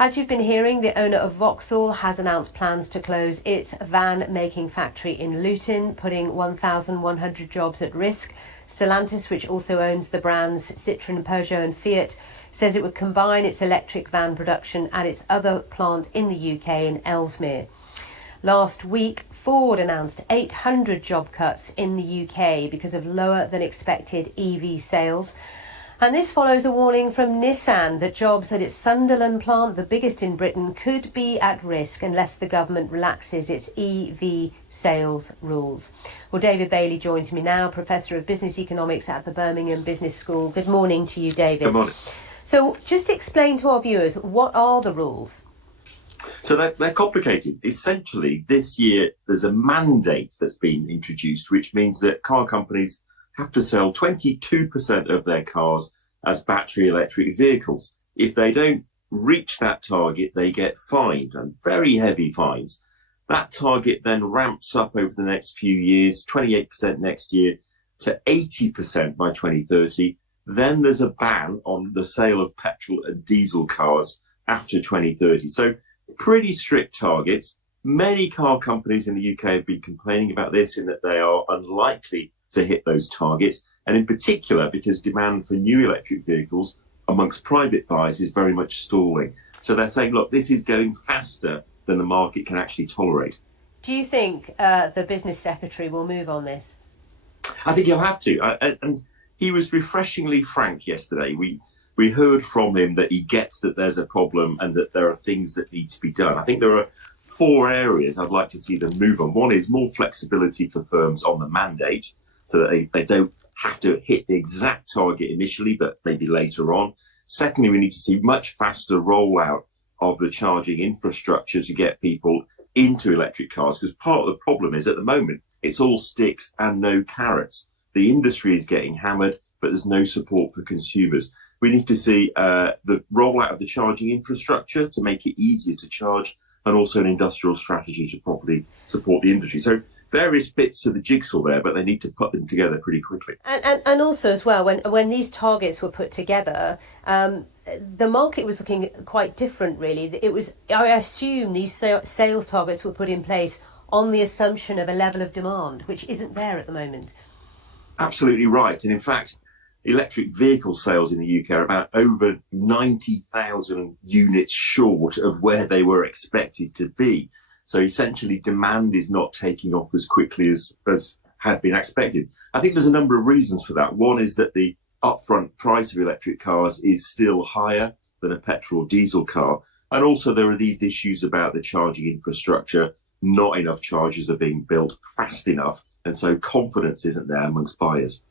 As you've been hearing, the owner of Vauxhall has announced plans to close its van-making factory in Luton, putting 1,100 jobs at risk. Stellantis, which also owns the brands Citroën, Peugeot and Fiat, says it would combine its electric van production at its other plant in the UK in Ellesmere. Last week, Ford announced 800 job cuts in the UK because of lower than expected EV sales. And this follows a warning from Nissan that jobs at its Sunderland plant, the biggest in Britain, could be at risk unless the government relaxes its EV sales rules. Well, David Bailey joins me now, Professor of Business Economics at the Birmingham Business School. Good morning to you, David. Good morning. So just explain to our viewers, what are the rules? So they're complicated. Essentially, this year there's a mandate that's been introduced, which means that car companies have to sell 22% of their cars as battery electric vehicles. If they don't reach that target, they get fined, and very heavy fines. That target then ramps up over the next few years, 28% next year to 80% by 2030. Then there's a ban on the sale of petrol and diesel cars after 2030. So pretty strict targets. Many car companies in the UK have been complaining about this, in that they are unlikely to hit those targets, and in particular because demand for new electric vehicles amongst private buyers is very much stalling. So they're saying, look, this is going faster than the market can actually tolerate. Do you think the business secretary will move on this? I think he'll have to. And he was refreshingly frank yesterday. We heard from him that he gets that there's a problem and that there are things that need to be done. I think there are 4 areas I'd like to see them move on. One is more flexibility for firms on the mandate, so that they don't have to hit the exact target initially, but maybe later on. Secondly, we need to see much faster rollout of the charging infrastructure to get people into electric cars, because part of the problem is at the moment, it's all sticks and no carrots. The industry is getting hammered, but there's no support for consumers. We need to see the rollout of the charging infrastructure to make it easier to charge, and also an industrial strategy to properly support the industry. So various bits of the jigsaw there, but they need to put them together pretty quickly. And also as well, when these targets were put together, the market was looking quite different, really. It was, I assume these sales targets were put in place on the assumption of a level of demand, which isn't there at the moment. Absolutely right. And in fact, electric vehicle sales in the UK are about over 90,000 units short of where they were expected to be. So essentially, demand is not taking off as quickly as had been expected. I think there's a number of reasons for that. One is that the upfront price of electric cars is still higher than a petrol or diesel car. And also there are these issues about the charging infrastructure. Not enough chargers are being built fast enough. And so confidence isn't there amongst buyers.